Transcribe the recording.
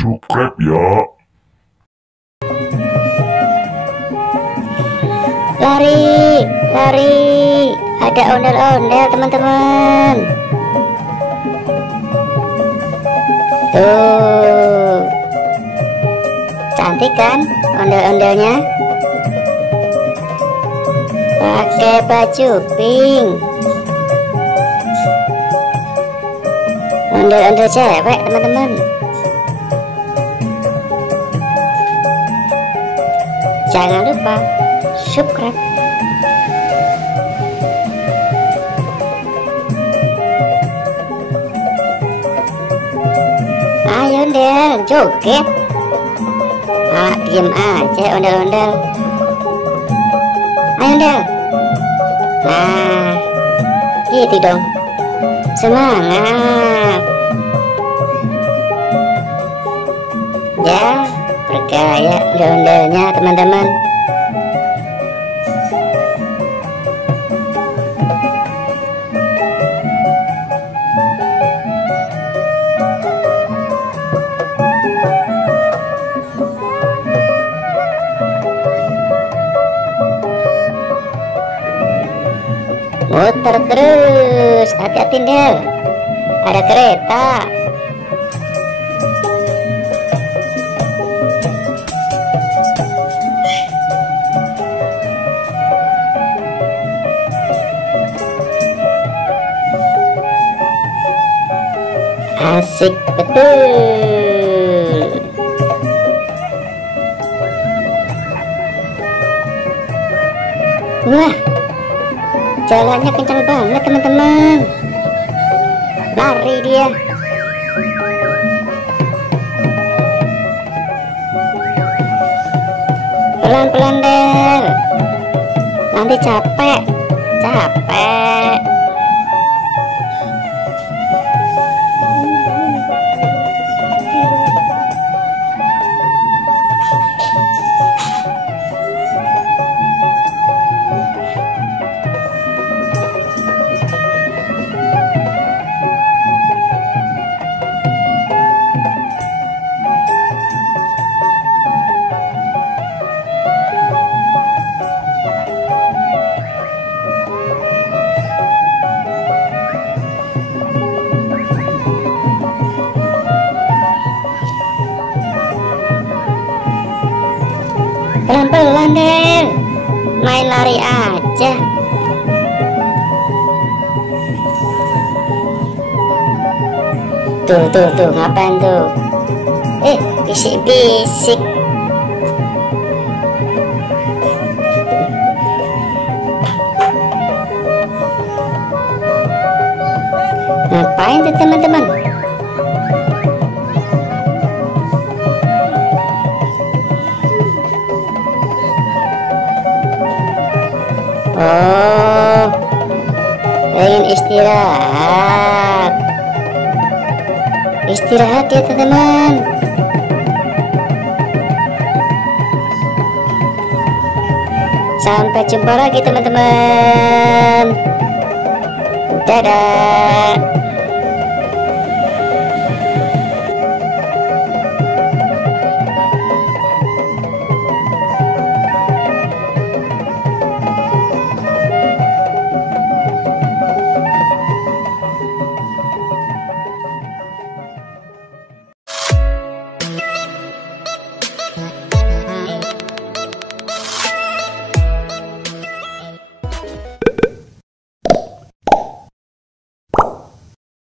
subscribe ya. Lari, lari, ada ondel-ondel teman-teman. Tuh, cantik kan ondel-ondelnya? Pakai baju pink. Ondel-ondel cewek teman-teman. Jangan lupa subscribe. Ayo ondel, joget. Ah, diem aja ondel-ondel. Ayo ondel. Nah, gitu dong. Semangat. Ya, bergaya ondel-ondelnya teman-teman. Muter terus, hati-hati Del, ada kereta. Asik betul. Wah, jalannya kencang banget teman-teman. Lari dia. Pelan-pelan Del, nanti capek. Pelan-pelan Del, main lari aja. Tuh, ngapain tuh? Bisik-bisik. Ngapain tuh teman-teman? Oh, pengen istirahat. Istirahat ya teman-teman. Sampai jumpa lagi teman-teman. Dadah.